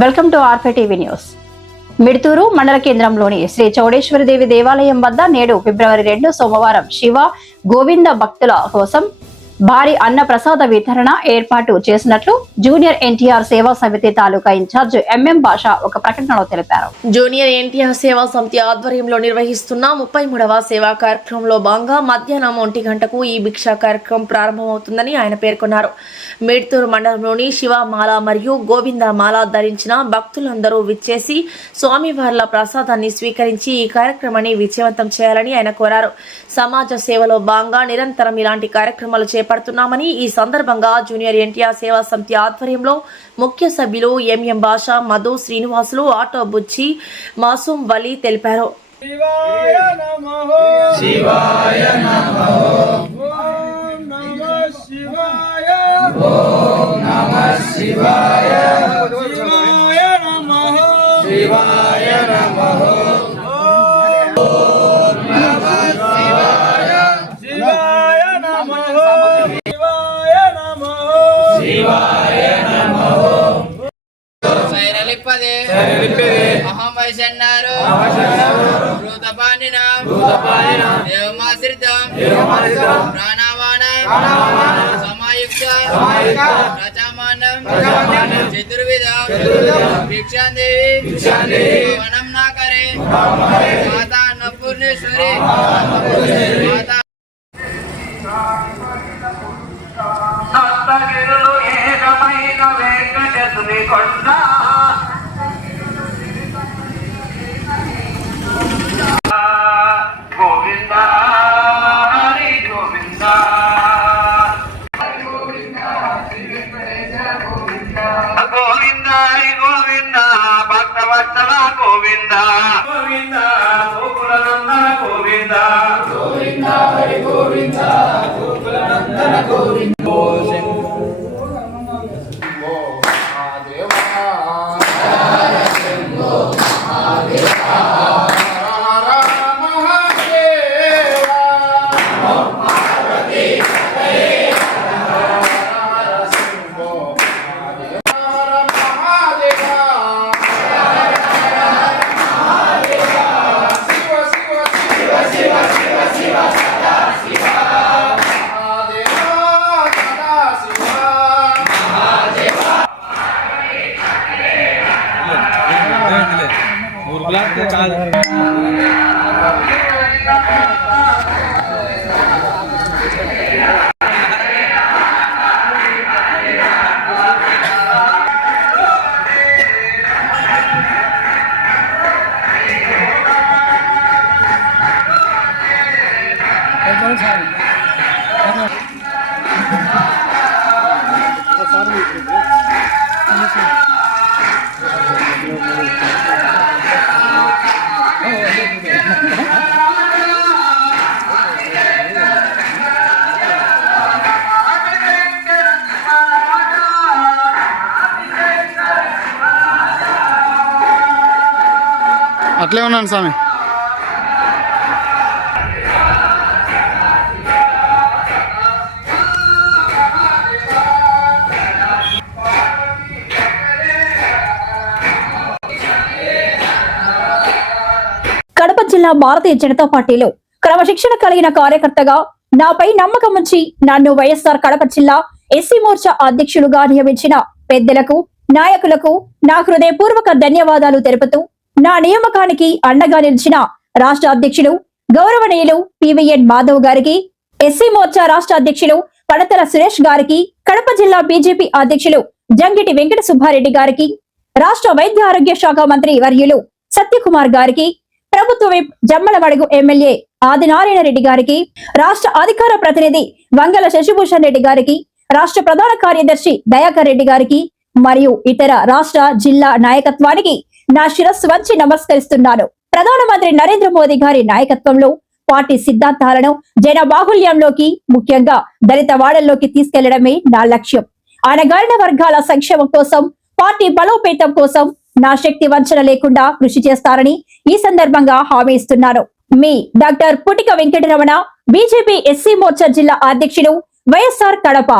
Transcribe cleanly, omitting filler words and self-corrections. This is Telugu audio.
వెల్కమ్ టు ఆర్ఫే టీవీ న్యూస్. మిడ్తూరు మండల కేంద్రంలోని శ్రీ చౌడేశ్వరిదేవి దేవాలయం వద్ద నేడు ఫిబ్రవరి 2 సోమవారం శివ గోవింద భక్తుల కోసం భారీ అన్న ప్రసాద వితరణ ఏర్పాటు చేసినట్లు జూనియర్ ఎన్టీఆర్ సేవా సమితి తాలూకా ఇన్ఛార్జ్ ఎంఎం భాష ఒక ప్రకటనలో తెలిపారు. జూనియర్ ఎన్టీఆర్ సేవా సమితి ఆధ్వర్యంలో నిర్వహిస్తున్న 33వ సేవా కార్యక్రమంలో భాగంగా మధ్యాహ్నం 1 గంటకు ఈ భిక్షా కార్యక్రమం ప్రారంభమవుతుందని ఆయన పేర్కొన్నారు. మిడ్తూరు మండలంలోని శివమాల మరియు గోవిందమాల ధరించిన భక్తులందరూ విచ్చేసి స్వామివార్ల ప్రసాదాన్ని స్వీకరించి ఈ కార్యక్రమాన్ని విజయవంతం చేయాలని ఆయన కోరారు. సమాజ సేవలో భాగంగా నిరంతరం ఇలాంటి కార్యక్రమాలు చేపడుతున్నామని ఈ సందర్భంగా జూనియర్ ఎన్టీఆర్ సేవా సమితి ఆధ్వర్యంలో ముఖ్య సభ్యులు ఎంఎం భాష, మధు, శ్రీనివాసులు, ఆటో బుచ్చి, మాసూం వలి తెలిపారు. శివాయ నమః శివాయ నమః ఓం నమః శివాయ ఓం నమః శివాయ శివాయ నమః శివాయ నమః ఓం నమః శివాయ శివాయ నమః శివాయ నమః శివాయ నమః సైరలిప్పదే అహం వైశన్నారు భూతపానిన దేవమాశ్రితం ప్రాణావానం సమాయుక్త రచమానం చతుర్విధం భిక్షాందేవి వనం నా కరే మాతా అన్నపూర్ణేశ్వరి మాతా సప్తగిరులు ఏకమైన వెంకటేశ్వరి కొండ గోవింద హరి గోవింద గోవింద హరి గోవింద భక్త భక్తల గోవింద గోవింద గోకులనందన గోవింద గోవింద హరి గోవింద గోకులనందన గోవింద అట్లే ఉన్నాను స్వామి. కడప జిల్లా భారతీయ జనతా పార్టీలో క్రమశిక్షణ కలిగిన కార్యకర్తగా నాపై నమ్మకం ఉంచి నన్ను వైఎస్ఆర్ కడప జిల్లా ఎస్సీ మోర్చా అధ్యక్షులుగా నియమించిన పెద్దలకు, నాయకులకు నా హృదయపూర్వక ధన్యవాదాలు తెలుపుతూ నా నియామకానికి అండగా నిలిచిన రాష్ట్ర అధ్యక్షులు గౌరవనీయులు పివిఎన్ మాధవ్ గారికి, ఎస్సీ మోర్చా రాష్ట్ర అధ్యక్షులు పడతల సురేష్ గారికి, కడప జిల్లా బీజేపీ అధ్యక్షులు జంగిటి వెంకట సుబ్బారెడ్డి గారికి, రాష్ట్ర వైద్య ఆరోగ్య శాఖ మంత్రి వర్యులు సత్యకుమార్ గారికి, ప్రభుత్వ విప్ జమ్మలమడుగు ఎమ్మెల్యే ఆదినారాయణ రెడ్డి గారికి, రాష్ట్ర అధికార ప్రతినిధి వంగల శశిభూషణ్ రెడ్డి గారికి, రాష్ట్ర ప్రధాన కార్యదర్శి దయాకర్ రెడ్డి గారికి మరియు ఇతర రాష్ట్ర జిల్లా నాయకత్వానికి నా శిరస్సు వంచి నమస్కరిస్తున్నాను. ప్రధానమంత్రి నరేంద్ర మోదీ గారి నాయకత్వంలో పార్టీ సిద్ధాంతాలను జన బాహుల్యంలోకి, ముఖ్యంగా దళిత వాడల్లోకి తీసుకెళ్లడమే నా లక్ష్యం. అణగారిన వర్గాల సంక్షేమం కోసం, పార్టీ బలోపేతం కోసం నా శక్తి వంచన లేకుండా కృషి చేస్తారని ఈ సందర్భంగా హామీ ఇస్తున్నాను. మీ doctor Putika Venkataramana, BJP SC Morcha జిల్లా అధ్యక్షుడు, వైఎస్ఆర్ కడప.